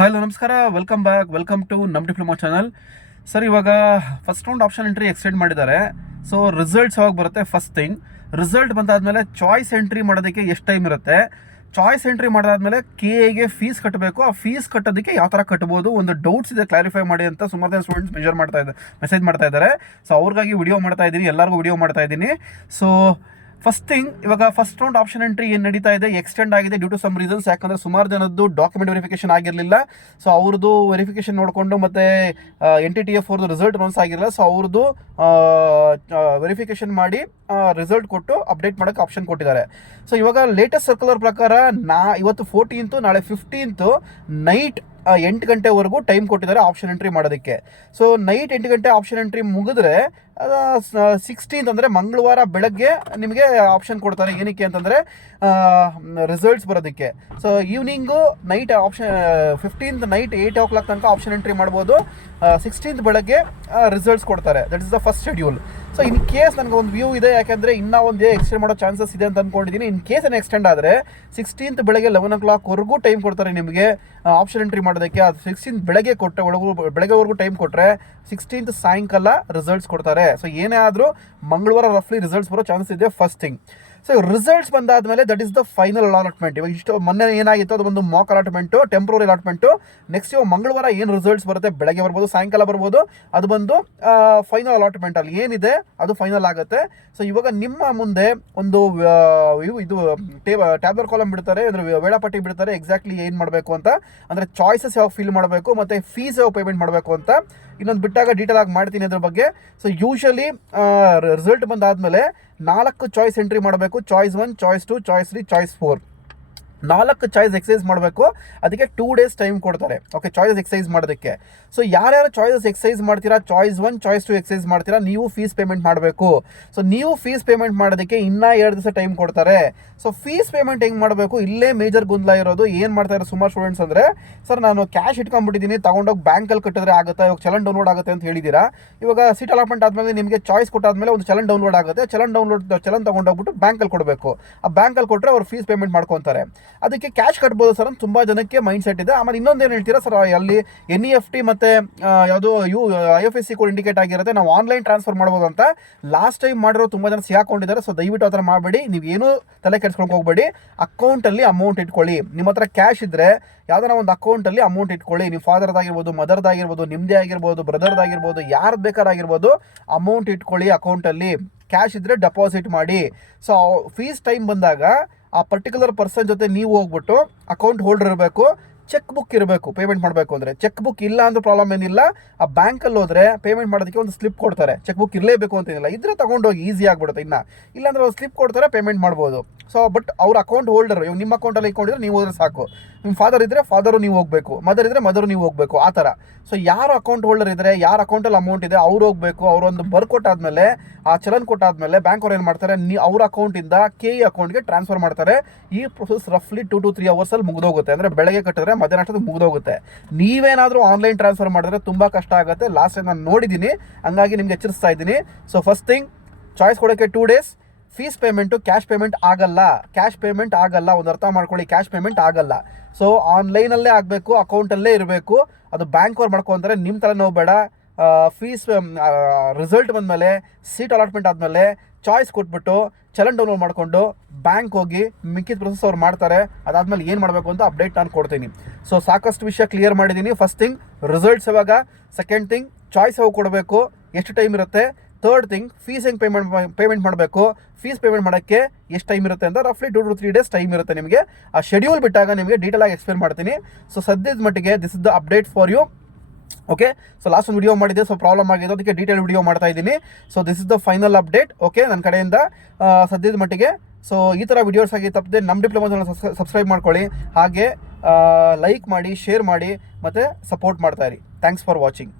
Hello ನಮಸ್ಕಾರ, welcome back, welcome to ನಮ್ಮ diploma channel. Sir, ಇವಾಗ first round option entry extend ಮಾಡಿದ್ದಾರೆ. So results ಯಾವಾಗ ಬರುತ್ತೆ? ಫಸ್ಟ್ ಥಿಂಗ್, ರಿಸಲ್ಟ್ ಬಂದಾದ್ಮೇಲೆ ಚಾಯ್ಸ್ ಎಂಟ್ರಿ ಮಾಡೋದಕ್ಕೆ ಎಷ್ಟು ಟೈಮ್ ಇರುತ್ತೆ? ಚಾಯ್ಸ್ ಎಂಟ್ರಿ ಮಾಡಾದ್ಮೇಲೆ ಕೆ ಫೀಸ್ ಕಟ್ಟಬೇಕು. ಆ ಫೀಸ್ ಕಟ್ಟೋದಕ್ಕೆ ಯಾವ ಥರ ಕಟ್ಬೋದು, ಒಂದು ಡೌಟ್ಸ್ ಇದೆ, ಕ್ಲಾರಿಫೈ ಮಾಡಿ ಅಂತ ಸುಮಾರು ಜನ ಸ್ಟೂಡೆಂಟ್ಸ್ ಮೆಸೇಜ್ ಮಾಡ್ತಾ ಇದ್ದಾರೆ. ಸೊ ಅವ್ರಿಗಾಗಿ ವಿಡಿಯೋ ಮಾಡ್ತಾ ಇದ್ದೀನಿ, ಎಲ್ಲರಿಗೂ ವಿಡಿಯೋ ಮಾಡ್ತಾ ಇದ್ದೀನಿ. ಸೊ ಫಸ್ಟ್ ಥಿಂಗ್, ಇವಾಗ ಫಸ್ಟ್ ರೌಂಡ್ ಆಪ್ಷನ್ ಎಂಟ್ರಿ ಏನು ನಡೀತಾ ಇದೆ, ಎಕ್ಸ್ಟೆಂಡ್ ಆಗಿದೆ ಡ್ಯೂ ಟು ಸಮ್ ರೀಸನ್ಸ್. ಯಾಕಂದರೆ ಸುಮಾರು ಜನದ್ದು ಡಾಕ್ಯುಮೆಂಟ್ ವೆರಿಫಿಕೇಶನ್ ಆಗಿರಲಿಲ್ಲ. ಸೊ ಅವ್ರದ್ದು ವೆರಿಫಿಕೇಶನ್ ನೋಡಿಕೊಂಡು ಮತ್ತು NTTF ಅವ್ರದ್ದು ರಿಸಲ್ಟ್ ಅನೌನ್ಸ್ ಆಗಿರಲಿಲ್ಲ. ಸೊ ಅವ್ರದ್ದು ವೆರಿಫಿಕೇಶನ್ ಮಾಡಿ ರಿಸಲ್ಟ್ ಕೊಟ್ಟು ಅಪ್ಡೇಟ್ ಮಾಡೋಕ್ಕೆ ಆಪ್ಷನ್ ಕೊಟ್ಟಿದ್ದಾರೆ. ಸೊ ಇವಾಗ ಲೇಟೆಸ್ಟ್ ಸರ್ಕ್ಯುಲರ್ ಪ್ರಕಾರ ಇವತ್ತು 14th, ನಾಳೆ 15th ನೈಟ್ 8 ಗಂಟೆವರೆಗೂ ಟೈಮ್ ಕೊಟ್ಟಿದ್ದಾರೆ ಆಪ್ಷನ್ ಎಂಟ್ರಿ ಮಾಡೋದಕ್ಕೆ. ಸೊ ನೈಟ್ 8 ಗಂಟೆ ಆಪ್ಷನ್ ಎಂಟ್ರಿ ಮುಗಿದ್ರೆ 16th ಅಂದರೆ ಮಂಗಳವಾರ ಬೆಳಗ್ಗೆ ನಿಮಗೆ ಆಪ್ಷನ್ ಕೊಡ್ತಾರೆ. ಏನಕ್ಕೆ ಅಂತಂದರೆ ರಿಸಲ್ಟ್ಸ್ ಬರೋದಕ್ಕೆ. So evening night 15th night 8 o'clock ತನಕ ಆಪ್ಷನ್ ಎಂಟ್ರಿ ಮಾಡ್ಬೋದು. 16th ಬೆಳಗ್ಗೆ ರಿಸಲ್ಟ್ಸ್ ಕೊಡ್ತಾರೆ. That is the first schedule. So in case ನನಗೆ ಒಂದು ವ್ಯೂ ಇದೆ, ಯಾಕೆಂದರೆ ಇನ್ನೂ ಒಂದು ಎಕ್ಸ್ಟೆಂಡ್ ಮಾಡೋ ಚಾನ್ಸಸ್ ಇದೆ ಅಂತ ಅಂದ್ಕೊಂಡಿದ್ದೀನಿ. ಇನ್ ಕೇಸ್ ಏನು ಎಕ್ಸ್ಟೆಂಡ್ ಆದರೆ 16th ಬೆಳಗ್ಗೆ 11 o'clock ಟೈಮ್ ಕೊಡ್ತಾರೆ ನಿಮಗೆ ಆಪ್ಷನ್ ಎಂಟ್ರಿ ಮಾಡೋದಕ್ಕೆ. ಅದು 16th ಬೆಳಗ್ಗೆವರೆಗೂ ಟೈಮ್ ಕೊಟ್ಟರೆ 16th ಸಾಯಂಕಾಲ ರಿಸಲ್ಟ್ಸ್ ಕೊಡ್ತಾರೆ. ಸೊ ಏನೇ ಆದರೂ ಮಂಗಳವಾರ ರಫ್ಲಿ ರಿಸಲ್ಟ್ಸ್ ಬರೋ ಚಾನ್ಸಸ್ ಇದೆ, ಫಸ್ಟ್ ಥಿಂಗ್. ಸೊ ರಿಸಲ್ಟ್ಸ್ ಬಂದಾದಮೇಲೆ that is the final allotment. ಇವಾಗ ಇಷ್ಟು ಮೊನ್ನೆ ಏನಾಗಿತ್ತು, ಅದು ಒಂದು mock allotment, temporary allotment. Next ಇವಾಗ ಮಂಗಳವಾರ ಏನು ರಿಸಲ್ಟ್ಸ್ ಬರುತ್ತೆ, ಬೆಳಗ್ಗೆ ಬರ್ಬೋದು, ಸಾಯಂಕಾಲ ಬರ್ಬೋದು, ಅದು ಬಂದು ಫೈನಲ್ ಅಲಾಟ್ಮೆಂಟ್. ಅಲ್ಲಿ ಏನಿದೆ ಅದು ಫೈನಲ್ ಆಗುತ್ತೆ. ಸೊ ಇವಾಗ ನಿಮ್ಮ ಮುಂದೆ ಒಂದು ಇದು ಟ್ಯಾಬ್ಲರ್ ಕಾಲಮ್ ಬಿಡ್ತಾರೆ, ಅಂದರೆ ವೇಳಾಪಟ್ಟಿ ಬಿಡ್ತಾರೆ, ಎಕ್ಸಾಕ್ಟ್ಲಿ ಏನು ಮಾಡಬೇಕು ಅಂತ, ಅಂದರೆ ಚಾಯ್ಸಸ್ ಯಾವ ಫಿಲ್ ಮಾಡಬೇಕು ಮತ್ತು ಫೀಸ್ ಯಾವ ಪೇಮೆಂಟ್ ಮಾಡಬೇಕು ಅಂತ. ಇನ್ನೊಂದು ಬಿಟ್ಟಾಗ ಡೀಟೇಲ್ ಆಗಿ ಮಾಡ್ತೀನಿ ಅದ್ರ ಬಗ್ಗೆ. ಸೊ ಯೂಶಲಿ ರಿಸಲ್ಟ್ ಬಂದಾದಮೇಲೆ 4 ಚಾಯ್ಸ್ ಎಂಟ್ರಿ ಮಾಡಬೇಕು. Choice 1, choice 2, choice 3, choice 4. 4 choice exercise ಮಾಡಬೇಕು. ಅದಕ್ಕೆ 2 days ಟೈಮ್ ಕೊಡ್ತಾರೆ, ಓಕೆ, ಚಾಯ್ಸ್ ಎಕ್ಸೈಸ್ ಮಾಡೋದಕ್ಕೆ. ಸೊ ಯಾರ್ಯಾರು ಚಾಯ್ಸಸ್ ಎಕ್ಸೈಸ್ ಮಾಡ್ತೀರಾ, ಚಾಯ್ಸ್ 1, ಚಾಯ್ಸ್ 2 ಎಕ್ಸೈಸ್ ಮಾಡ್ತೀರಾ, ನೀವು ಫೀಸ್ ಪೇಮೆಂಟ್ ಮಾಡಬೇಕು. ಸೊ ನೀವು ಫೀಸ್ ಪೇಮೆಂಟ್ ಮಾಡೋದಕ್ಕೆ ಇನ್ನೂ 2 ದಿವಸ ಟೈಮ್ ಕೊಡ್ತಾರೆ. ಸೊ ಫೀಸ್ ಪೇಮೆಂಟ್ ಹೆಂಗೆ ಮಾಡಬೇಕು, ಇಲ್ಲೇ ಮೇಜರ್ ಗೊಂದಲ ಇರೋದು. ಏನು ಮಾಡ್ತಾ ಇರೋ ಸುಮಾರು ಸ್ಟೂಡೆಂಟ್ಸ್ ಅಂದರೆ, ಸರ್ ನಾನು ಕ್ಯಾಶ್ ಇಟ್ಕೊಂಡ್ಬಿಟ್ಟಿದ್ದೀನಿ, ತೊಗೊಂಡೋಗಿ ಬ್ಯಾಂಕಲ್ಲಿ ಕಟ್ಟಿದ್ರೆ ಆಗುತ್ತಾ, ಇವಾಗ ಚಲನ್ ಡೌನ್ಲೋಡ್ ಆಗುತ್ತೆ ಅಂತ ಹೇಳಿದ್ದೀರಾ. ಇವಾಗ ಸೀಟ್ ಅಲಾಟ್ಮೆಂಟ್ ಆದಮೇಲೆ ನಿಮಗೆ ಚಾಯ್ಸ್ ಕೊಟ್ಟಾದ್ಮೇಲೆ ಒಂದು ಚಲನ್ ಡೌನ್ಲೋಡ್ ಆಗುತ್ತೆ. ಚಲನ್ ತೊಗೊಂಡೋಗ್ಬಿಟ್ಟು ಬ್ಯಾಂಕಲ್ಲಿ ಕೊಡಬೇಕು. ಆ ಬ್ಯಾಂಕಲ್ಲಿ ಕೊಟ್ಟರೆ ಅವ್ರು ಫೀಸ್ ಪೇಮೆಂಟ್ ಮಾಡ್ಕೊತಾರೆ. ಅದಕ್ಕೆ ಕ್ಯಾಶ್ ಕಟ್ಬೋದು ಸರ್ ಅಂತ ತುಂಬ ಜನಕ್ಕೆ ಮೈಂಡ್ ಸೆಟ್ ಇದೆ. ಆಮೇಲೆ ಇನ್ನೊಂದೇನು ಹೇಳ್ತೀರಾ ಸರ್, ಅಲ್ಲಿ NEFT ಮತ್ತು ಯಾವುದು IFSC ಕೋಡ್ ಇಂಡಿಕೇಟ್ ಆಗಿರುತ್ತೆ, ನಾವು ಆನ್ಲೈನ್ ಟ್ರಾನ್ಸ್ಫರ್ ಮಾಡ್ಬೋದು ಅಂತ. ಲಾಸ್ಟ್ ಟೈಮ್ ಮಾಡಿರೋ ತುಂಬ ಜನ ಸಿಗಾಕೊಂಡಿದ್ದಾರೆ. ಸೊ ದಯವಿಟ್ಟು ಆ ಥರ ಮಾಡಬೇಡಿ, ನೀವೇನು ತಲೆ ಕೆಡ್ಸ್ಕೊಂಡು ಹೋಗಬೇಡಿ. ಅಕೌಂಟಲ್ಲಿ ಅಮೌಂಟ್ ಇಟ್ಕೊಳ್ಳಿ. ನಿಮ್ಮ ಹತ್ರ ಕ್ಯಾಶ್ ಇದ್ದರೆ ಯಾವ್ದಾರ ಒಂದು ಅಕೌಂಟಲ್ಲಿ ಅಮೌಂಟ್ ಇಟ್ಕೊಳ್ಳಿ. ನೀವು ಫಾದರ್ದಾಗಿರ್ಬೋದು, ಮದರ್ದಾಗಿರ್ಬೋದು, ನಿಮ್ಮದೇ ಆಗಿರ್ಬೋದು, ಬ್ರದರ್ದಾಗಿರ್ಬೋದು, ಯಾರ್ದು ಬೇಕಾರಾಗಿರ್ಬೋದು, ಅಮೌಂಟ್ ಇಟ್ಕೊಳ್ಳಿ ಅಕೌಂಟಲ್ಲಿ. ಕ್ಯಾಶ್ ಇದ್ದರೆ ಡೆಪಾಸಿಟ್ ಮಾಡಿ. ಸೊ ಫೀಸ್ ಟೈಮ್ ಬಂದಾಗ ಆ ಪರ್ಟಿಕ್ಯುಲರ್ ಪರ್ಸನ್ ಜೊತೆ ನೀವು ಹೋಗ್ಬಿಟ್ಟು ಅಕೌಂಟ್ ಹೋಲ್ಡರ್ ಇರಬೇಕು, ಚೆಕ್ ಬುಕ್ ಇರಬೇಕು ಪೇಮೆಂಟ್ ಮಾಡಬೇಕು ಅಂದರೆ. ಚೆಕ್ ಬುಕ್ ಇಲ್ಲ ಅಂದ್ರೆ ಪ್ರಾಬ್ಲಮ್ ಏನಿಲ್ಲ. ಆ ಬ್ಯಾಂಕಲ್ಲಿ ಹೋದರೆ ಪೇಮೆಂಟ್ ಮಾಡೋದಕ್ಕೆ ಒಂದು ಸ್ಲಿಪ್ ಕೊಡ್ತಾರೆ. ಚೆಕ್ ಬುಕ್ ಇರಲೇಬೇಕು ಅಂತೇನಿಲ್ಲ, ಇದ್ರೆ ತೊಗೊಂಡೋಗಿ ಈಸಿ ಆಗಿಬಿಡುತ್ತೆ. ಇಲ್ಲಾಂದ್ರೆ ಒಂದು ಸ್ಲಿಪ್ ಕೊಡ್ತಾರೆ, ಪೇಮೆಂಟ್ ಮಾಡ್ಬೋದು. ಸೊ ಬಟ್ ಅವ್ರ ಅಕೌಂಟ್ ಹೋಲ್ಡರ್, ಇವಾಗ ನಿಮ್ಮ ಅಕೌಂಟಲ್ಲಿ ಇಟ್ಕೊಂಡಿದ್ರೆ ನೀವು ಹೋದ್ರೆ ಸಾಕು. ನಿಮ್ಮ ಫಾದರ್ ಇದ್ದರೆ ಫಾದರು ನೀವು ಹೋಗಬೇಕು, ಮದರ್ ಇದ್ದರೆ ಮದರು ನೀವು ಹೋಗಬೇಕು, ಆ ಥರ. ಸೊ ಯಾರು ಅಕೌಂಟ್ ಹೋಲ್ಡರ್ ಇದ್ದರೆ, ಯಾರ ಅಕೌಂಟಲ್ಲಿ ಅಮೌಂಟ್ ಇದೆ ಅವ್ರು ಹೋಗಬೇಕು. ಅವರೊಂದು ಕೊಟ್ಟಾದ್ಮೇಲೆ, ಆ ಚಲನ್ ಕೊಟ್ಟಾದ್ಮೇಲೆ ಬ್ಯಾಂಕ್ ಅವ್ರು ಏನು ಮಾಡ್ತಾರೆ, ಅವ್ರ ಅಕೌಂಟಿಂದ KE ಅಕೌಂಟ್ಗೆ ಟ್ರಾನ್ಸ್ಫರ್ ಮಾಡ್ತಾರೆ. ಈ ಪ್ರೊಸೆಸ್ ರಫ್ಲಿ 2 to 3 hours ಮುಗಿದೋಗುತ್ತೆ. ಅಂದರೆ ಬೆಳಗ್ಗೆ ಕಟ್ಟಿದ್ರೆ ಮಧ್ಯಾಹ್ನ ಅಷ್ಟೊತ್ತಿಗೆ ಮುಗಿದೋಗುತ್ತೆ. ನೀವೇನಾದರೂ ಆನ್ಲೈನ್ ಟ್ರಾನ್ಸ್ಫರ್ ಮಾಡಿದ್ರೆ ತುಂಬ ಕಷ್ಟ ಆಗುತ್ತೆ. ಲಾಸ್ಟ್ ಟೈಮ್ ನಾನು ನೋಡಿದ್ದೀನಿ, ಹಂಗಾಗಿ ನಿಮ್ಗೆ ಎಚ್ಚರಿಸ್ತಾ ಇದ್ದೀನಿ. ಸೊ ಫಸ್ಟ್ ಥಿಂಗ್, ಚಾಯ್ಸ್ ಕೊಡೋಕ್ಕೆ 2 days. Fees payment cash payment ಆಗಲ್ಲ. ಒಂದು ಅರ್ಥ ಮಾಡ್ಕೊಳ್ಳಿ, ಕ್ಯಾಶ್ ಪೇಮೆಂಟ್ ಆಗಲ್ಲ. ಸೊ ಆನ್ಲೈನಲ್ಲೇ ಆಗಬೇಕು, ಅಕೌಂಟಲ್ಲೇ ಇರಬೇಕು. ಅದು ಬ್ಯಾಂಕ್ ಅವ್ರು ಮಾಡ್ಕೊತಾರೆ, ನಿಮ್ಮ ಥರ ನೋವು ಬೇಡ. ಫೀಸ್ ರಿಸಲ್ಟ್ ಬಂದಮೇಲೆ, ಸೀಟ್ ಅಲಾಟ್ಮೆಂಟ್ ಆದಮೇಲೆ ಚಾಯ್ಸ್ ಕೊಟ್ಬಿಟ್ಟು ಚಲನ್ ಡೌನ್ಲೋಡ್ ಮಾಡಿಕೊಂಡು ಬ್ಯಾಂಕ್ ಹೋಗಿ ಮಿಕ್ಕಿದ ಪ್ರೊಸೆಸ್ ಅವ್ರು ಮಾಡ್ತಾರೆ. ಅದಾದಮೇಲೆ ಏನು ಮಾಡಬೇಕು ಅಂತ ಅಪ್ಡೇಟ್ ನಾನು ಕೊಡ್ತೀನಿ. ಸೊ ಸಾಕಷ್ಟು ವಿಷಯ ಕ್ಲಿಯರ್ ಮಾಡಿದ್ದೀನಿ. ಫಸ್ಟ್ ಥಿಂಗ್, ರಿಸಲ್ಟ್ಸ್ ಯಾವಾಗ. ಸೆಕೆಂಡ್ ಥಿಂಗ್, ಚಾಯ್ಸ್ ಯಾವಾಗ ಕೊಡಬೇಕು, ಎಷ್ಟು ಟೈಮ್ ಇರುತ್ತೆ. ಥರ್ಡ್ ಥಿಂಗ್, ಫೀಸ್ ಹೆಂಗೆ ಪೇಮೆಂಟ್ ಮಾಡಬೇಕು, ಫೀಸ್ ಪೇಮೆಂಟ್ ಮಾಡೋಕ್ಕೆ ಎಷ್ಟು ಟೈಮ್ ಇರುತ್ತೆ ಅಂತ ರಫ್ಲಿ 2 to 3 days ಟೈಮ್ ಇರುತ್ತೆ ನಿಮಗೆ. ಆ ಶೆಡ್ಯೂಲ್ ಬಿಟ್ಟಾಗ ನಿಮಗೆ ಡೀಟೇಲ್ ಆಗಿ ಎಕ್ಸ್ಪ್ಲೇನ್ ಮಾಡ್ತೀನಿ. ಸೊ ಸದ್ಯದ ಮಟ್ಟಿಗೆ this is the update for you, okay. So last ಒಂದು ವಿಡಿಯೋ ಮಾಡಿದ್ದೆ, ಸೊ ಪ್ರಾಬ್ಲಮ್ ಆಗಿದೆ, ಅದಕ್ಕೆ ಡೀಟೇಲ್ ವಿಡಿಯೋ ಮಾಡ್ತಾ ಇದ್ದೀನಿ. So this is the final update, okay, ನನ್ನ ಕಡೆಯಿಂದ ಸದ್ಯದ ಮಟ್ಟಿಗೆ. ಸೊ ಈ ಥರ ವಿಡಿಯೋಸ್ ಆಗಿ ತಪ್ಪದೆ ನಮ್ಮ ಡಿಪ್ಲೊಮಾ ಚಾನಲ್ ಸಬ್ಸ್ಕ್ರೈಬ್ ಮಾಡ್ಕೊಳ್ಳಿ. ಹಾಗೆ ಲೈಕ್ ಮಾಡಿ, ಶೇರ್ ಮಾಡಿ, ಮತ್ತು ಸಪೋರ್ಟ್ ಮಾಡ್ತಾ ಇರಿ. Thanks for watching.